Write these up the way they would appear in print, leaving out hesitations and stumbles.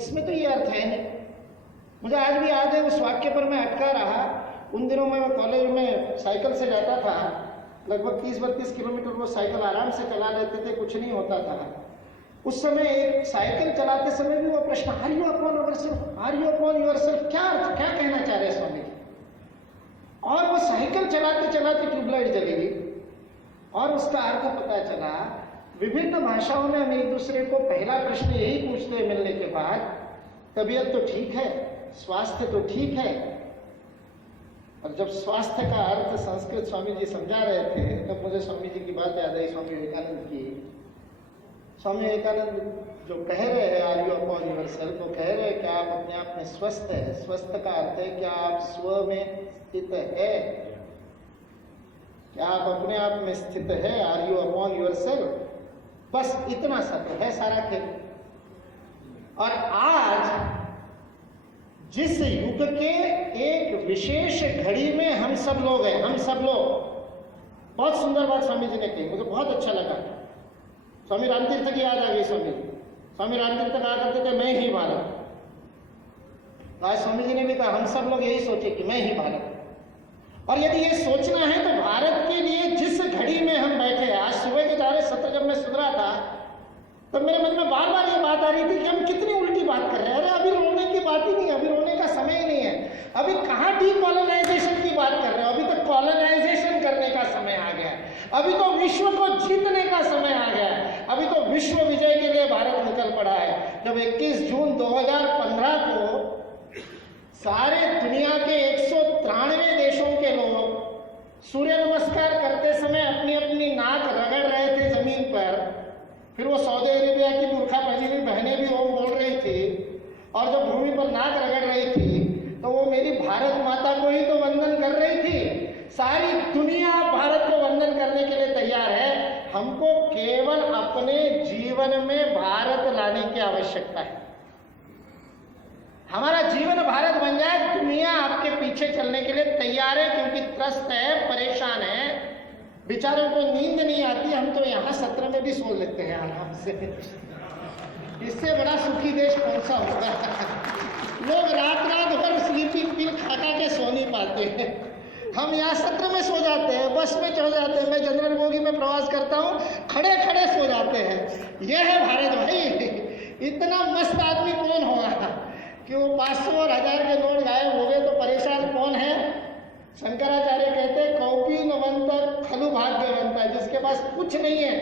इसमें तो ये अर्थ है नहीं। मुझे आज भी याद है, उस वाक्य पर मैं अटका रहा। उन दिनों में मैं कॉलेज में साइकिल से जाता था, लगभग 30-32 किलोमीटर वो साइकिल आराम से चला लेते थे, कुछ नहीं होता था। उस समय एक साइकिल चलाते समय भी वो प्रश्न, are you upon yourself, are you upon yourself, क्या अर्थ, क्या कहना चाह रहे हैं स्वामी जी। और वो साइकिल चलाते चलाते ट्यूबलाइट जली गई और उसका अर्थ पता चला। विभिन्न भाषाओं में हम एक दूसरे को पहला प्रश्न यही पूछते हैं मिलने के बाद, तबीयत तो ठीक है, स्वास्थ्य तो ठीक है। और जब स्वास्थ्य का अर्थ संस्कृत स्वामी जी समझा रहे थे, तब मुझे स्वामी जी की बात याद आई, स्वामी विवेकानंद की। स्वामी विवेकानंद जो कह रहे हैं आर यू अपॉन योरसेल्फ, वो कह रहे हैं कि आप अपने आप में स्वस्थ है। स्वस्थ का अर्थ है कि आप स्व में स्थित है, क्या आप अपने आप में स्थित है, आर यू अपॉन योरसेल्फ। बस इतना सा तो है सारा खेल। और आज जिस युग के एक विशेष घड़ी में हम सब लोग हैं, हम सब लोग, बहुत सुंदर बात स्वामी जी ने कही, मुझे बहुत अच्छा लगा। स्वामी रामतीर्थ की याद आ गई। स्वामी रामतीर्थ कहा करते थे मैं ही भारत। आज स्वामी जी ने भी कहा हम सब लोग यही सोचे कि मैं ही भारत। और यदि ये सोचना है तो भारत के लिए जिस घड़ी में हम बैठे हैं, आज सुबह के 4 सत्र जब मैं सुन रहा था तो मेरे मन में बार बार ये बात आ रही थी कि हम कितनी उल्टी बात कर रहे हैं। अरे अभी रोने की बात ही नहीं है, अभी रोने का समय ही नहीं है। अभी कहाँ डीकॉलोनाइजेशन की बात कर रहे हो, अभी तो कॉलोनाइजेशन करने का समय आ गया है। अभी तो विश्व को जीतने का समय आ गया है। अभी तो विश्व विजय के लिए भारत निकल पड़ा है। जब 21 जून 2015 को सारे दुनिया के 193 देशों के लोग सूर्य नमस्कार करते समय अपनी अपनी नाक रगड़ रहे थे जमीन पर, फिर वो सऊदी अरेबिया की बुर्खा पहनी हुई बहनें भी ओम बोल रही थी, और जब भूमि पर नाक रगड़ रही थी तो वो मेरी भारत माता को ही तो वंदन कर रही थी। सारी दुनिया भारत को वंदन करने के लिए तैयार है। हमको केवल अपने जीवन में भारत लाने की आवश्यकता है। हमारा जीवन भारत बन जाए, दुनिया आपके पीछे चलने के लिए तैयार है, क्योंकि त्रस्त है, परेशान है, बेचारों को नींद नहीं आती। हम तो यहाँ सत्र में भी सो लेते हैं आराम से। इससे बड़ा सुखी देश कौन सा होगा। लोग रात रात भर स्लीपिंग पिल खा के सो नहीं पाते हैं। हम यहाँ सत्र में सो जाते हैं, बस में चढ़ जाते हैं। मैं जनरल बोगी में प्रवास करता हूँ, खड़े खड़े सो जाते हैं। यह है भारत भाई। इतना मस्त आदमी कौन होगा कि वो 500 और 1000 के नोट गायब हो गए तो परेशान कौन है। शंकराचार्य कहते हैं कौपीनवंत खलु भाग्यवंत, जिसके पास कुछ नहीं है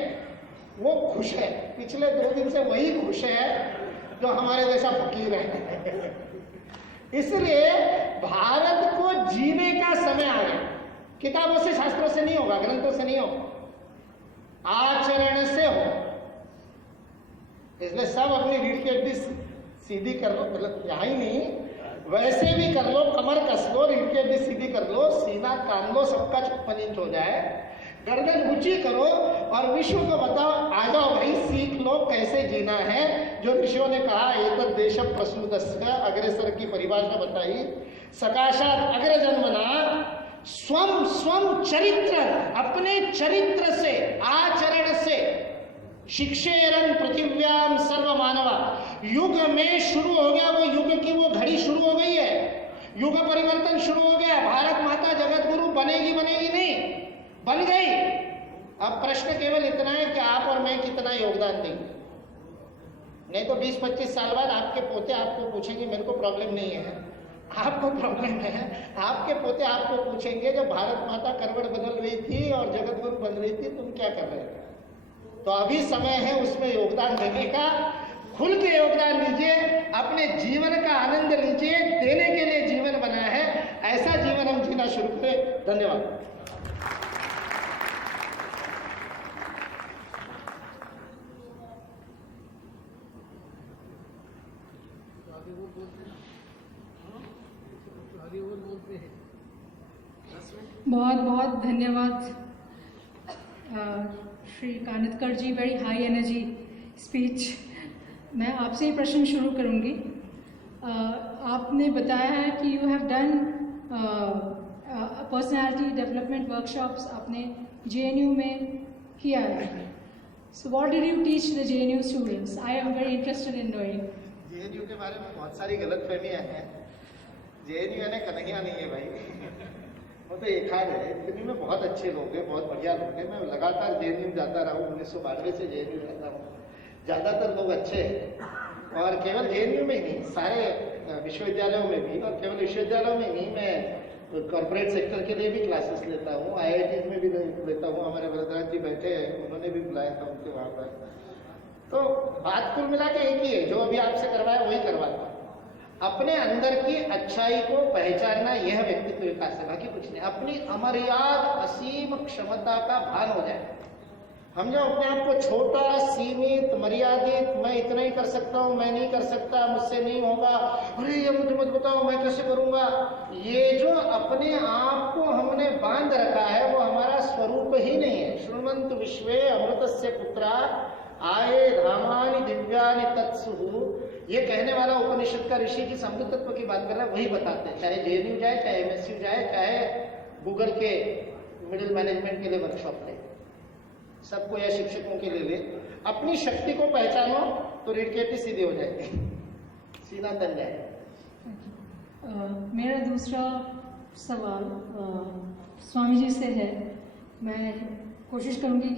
वो खुश है। पिछले 2 दिन से वही खुश है जो हमारे जैसा फकीर है। इसलिए भारत को जीने का समय आ गया। किताबों से, शास्त्रों से नहीं होगा, ग्रंथों से नहीं होगा, आचरण से हो। इसलिए सब अपनी रीढ़ की हड्डी सीधी कर लो, मतलब यहाँ ही नहीं, वैसे भी कर लो, कमर कस लो, रीढ़ की हड्डी सीधी कर लो, सीना तान लो, सबका 56 इंच हो जाए, गर्दन ऊंची करो और विश्व को बताओ, आ जाओ भाई, सीख लो कैसे जीना है। जो ऋषियों ने कहा एतद् देश प्रसूतस्य, अग्रेसर की परिभाषा बताई, सकाशात अग्रजन्मना स्वम स्वम चरित्र, अपने चरित्र से, आचरण से, शिक्षेरन पृथिव्याम सर्व मानवा, युग में शुरू हो गया वो युग की वो घड़ी शुरू हो गई है। युग परिवर्तन शुरू हो गया। भारत माता जगत गुरु बनेगी नहीं, बन गई। अब प्रश्न केवल इतना है कि आप और मैं कितना योगदान देंगे। नहीं तो 20-25 साल बाद आपके पोते आपको पूछेंगे, मेरे को प्रॉब्लम नहीं है, आपको प्रॉब्लम है। आपके पोते आपको पूछेंगे जब भारत माता करवट बदल रही थी और जगत गुरु बन रही थी तुम क्या कर रहे थे। तो अभी समय है उसमें योगदान देने का। खुल के योगदान दीजिए, अपने जीवन का आनंद लीजिए। देने के लिए जीवन बना है, ऐसा जीवन हम जीना शुरू करें। धन्यवाद। बहुत बहुत धन्यवाद श्री कानितकर जी, वेरी हाई एनर्जी स्पीच। मैं आपसे ही प्रश्न शुरू करूंगी। आपने बताया है कि you have done personality development workshops, आपने JNU में किया है। So what did you teach the JNU students? I am very interested in knowing. JNU के बारे में बहुत सारी गलतफहमियां हैं। जेएनयू यानी कन्हैया नहीं है भाई, वो तो एक हाथ है। दिल्ली में बहुत अच्छे लोग हैं, बहुत बढ़िया लोग हैं। मैं लगातार जेएनयू जाता रहा हूँ, 1992 से जेएनयू जाता हूँ। ज़्यादातर लोग अच्छे हैं, और केवल जेएनयू में ही, सारे विश्वविद्यालयों में भी, और केवल विश्वविद्यालयों में ही मैं कॉर्पोरेट सेक्टर के लिए भी क्लासेस लेता हूँ, आईआईटीज में भी लेता हूँ। हमारे वरदराज जी बैठे हैं, उन्होंने भी बुलाया था उनके वहाँ पर। तो बात कुल मिला के एक ही है, जो अभी आपसे करवाया वही करवाता। अपने अंदर की अच्छाई को पहचानना, यह व्यक्तित्व विकास है, बाकी कुछ नहीं। अपनी अमर्याद असीम क्षमता का भान हो जाए। हम जो अपने आप को छोटा, सीमित, मर्यादित, मैं इतना ही कर सकता हूँ, मैं नहीं कर सकता, मुझसे नहीं होगा, अरे ये मुझे मत बताओ मैं कैसे करूँगा, ये जो अपने आप को हमने बांध रखा है वो हमारा स्वरूप ही नहीं है। श्रुण्वन्तु विश्वे अमृतस्य पुत्रा आये धामानि दिव्यानि तत्सुहु, ये कहने वाला उपनिषद का ऋषि जिस अमृत तत्व की बात कर रहा है वही बताते हैं। चाहे जेएनयू जाए, चाहे एमएसयू जाए, चाहे गूगल के मिडिल मैनेजमेंट के लिए वर्कशॉप ले, सबको या शिक्षकों के लिए ले, अपनी शक्ति को पहचानो तो रीढ़ की हड्डी सीधी हो जाएगी, सीना तन जाएगा। मेरा दूसरा सवाल स्वामी जी से है। मैं कोशिश करूंगी कि